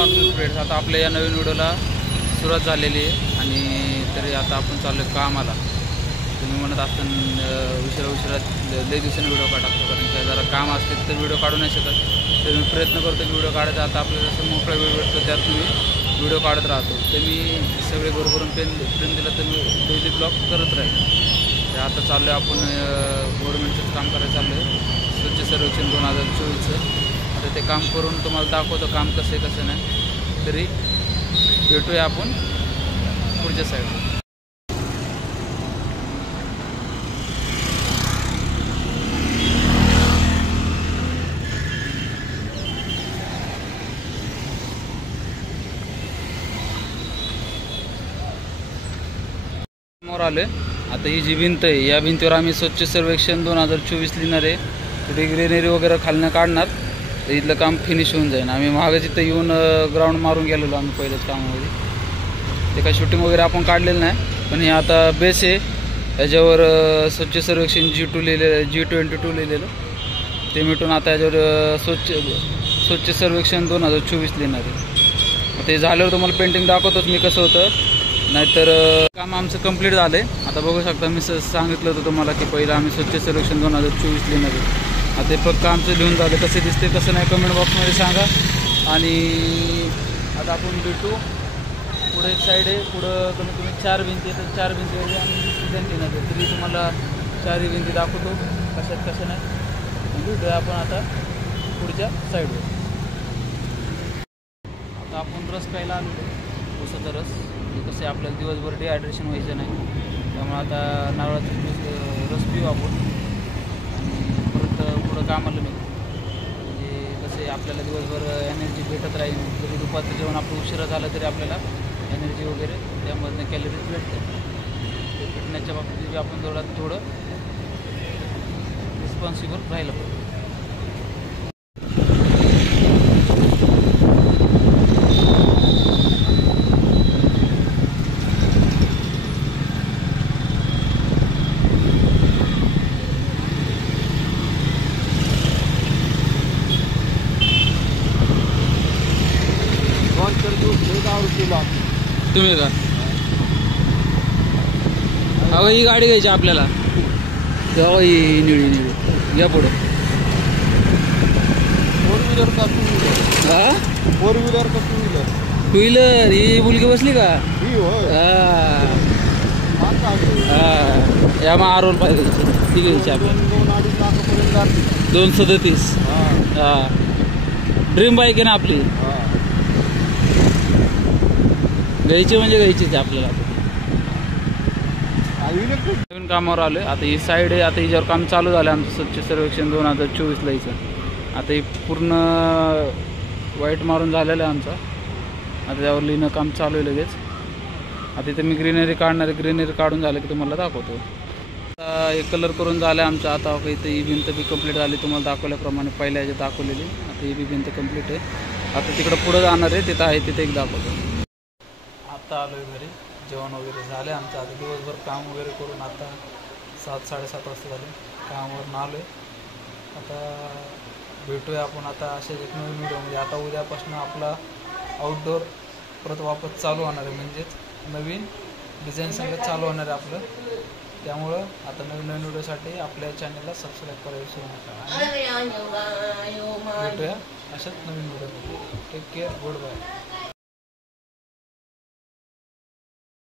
Morning friends, आता आपल्या या नवीन व्हिडिओला सुरुवात झालेली आहे आणि तरी आता आपण चाललो आहे कामाला. तुम्ही म्हणत असताना उशिरा लई दिवसाने व्हिडिओ टाकतो, कारण की जरा काम असते तर व्हिडिओ काढू नाही शकत. तर मी प्रयत्न करतो की व्हिडिओ काढायचा. आता आपल्याला जसं मोकळा वेळ भेटतो त्यात तुम्ही व्हिडिओ काढत राहतो. तर मी सगळे बरोबरून प्रेम दिलं तर मी डेली ब्लॉग करत राहील. तर आता चाललो आहे आपण गव्हर्नमेंटचंच काम करायला चाललो आहे, स्वच्छ सर्वेक्षण 2024चं. आता ते काम करून तुम्हाला दाखवतो काम कसं आहे कसं नाही. तरी भेटूया आपण पुढच्या साईडला. समोर आले. आता ही जी भिंत आहे या भिंतीवर आम्ही स्वच्छ सर्वेक्षण 2024 लिहिणार आहे. थोडी ग्रेनरी वगैरे खालनं काढणार, तर इथलं काम फिनिश होऊन जाईल. आम्ही मागच इथं येऊन ग्राउंड मारून गेलेलो आम्ही पहिल्याच कामामध्ये. ते काय शूटिंग वगैरे आपण काढलेलं नाही, पण हे आता बेस आहे. याच्यावर स्वच्छ सर्वेक्षण G2 लिहिलेलं, G22 लिहिलेलं ते मिटून आता याच्यावर स्वच्छ सर्वेक्षण 2024 लिहिणार आहे. आता हे झाल्यावर तुम्हाला पेंटिंग दाखवतोच मी कसं होतं. नाहीतर काम आमचं कंप्लीट झालं आहे. आता बघू शकता, मी सांगितलं होतं तुम्हाला की पहिलं आम्ही स्वच्छ सर्वेक्षण 2024 लिहिणार आहे. आता ते फक्त आमचं लिहून झालं. कसे दिसते कसं नाही कमेंट बॉक्समध्ये सांगा. आणि आता आपण भेटू. पुढे एक साईड आहे, पुढं कमीत कमी 4 भिंती आहेत. 4 भिंतीमध्ये आम्ही डिझाईन लिहिणार आहे. तरी तुम्हाला 4ही भिंती दाखवतो कशात कसं नाही. भेटूया आपण आता पुढच्या साईडवर. आता आपण रस प्यायला आलेलो, ऊसाचा रस. कसं आपल्याला दिवसभर डिहायड्रेशन व्हायचं नाही, त्यामुळे आता नारळाचा रस पिऊ आपण आणि परत पुढं कामाला निघू. म्हणजे कसं आहे आपल्याला दिवसभर एनर्जी भेटत राहील. जरी दुपारचं जेवण आपलं उशिरा झालं तरी आपल्याला एनर्जी वगैरे त्यामधनं कॅलरीज भेटतात. ते फिटनेसच्या बाबतीत आपण थोडं रिस्पॉन्सिबल राहिलं पाहिजे. तुम्ही का अगं ही गाडी घ्यायची आपल्याला. तेव्हा ही निळी या पुढं. 4 व्हीलर का 2 व्हीलर? हा 4 व्हीलर का 2 व्हीलर? 2 व्हीलर. ही मुलगी बसली का? या मग आरोल पाहिजे ती घ्यायची आपल्याला. 237. हा ड्रीम बाईक आहे ना आपली. घ्यायची म्हणजे घ्यायचीच आपल्याला. नवीन कामावर आलो आहे. आता ही साईड आहे. आता हिच्यावर काम चालू झालं आमचं स्वच्छ सर्वेक्षण 2024 लिहायचं. आता ही पूर्ण व्हाईट मारून झालेलं आहे आमचं. आता त्यावर लिहिणं काम चालू आहे लगेच. आता इथे मी ग्रीनरी काढणार आहे. ग्रीनरी काढून झालं की तुम्हाला दाखवतो. आता हे कलर करून झालं आहे आमचं. आता इथं ही भिंत बी कंप्लीट झाली तुम्हाला दाखवल्याप्रमाणे पहिल्या ह्याच्यात दाखवलेली. आता ही बी भिंत कंप्लीट आहे. आता तिकडं पुढं जाणार आहे, तिथं आहे तिथे एक दाखवतो. आता आलो आहे घरी. जेवण वगैरे झालं आमचं. आता दिवसभर काम वगैरे करून आता 7-7:30 वाजता झाले. कामावरून आलो आहे. आता भेटूया आपण आता अशाच एक नवीन व्हिडिओमध्ये. आता उद्यापासून आपला आउटडोर परत वापस चालू होणार आहे, म्हणजेच नवीन डिझाईन सगळं चालू होणार आहे आपलं. त्यामुळं आता नवीन व्हिडिओसाठी आपल्या चॅनलला सबस्क्राईब करायला विसरू नका. भेटूया अशाच नवीन व्हिडिओमध्ये. Take care. Good bye.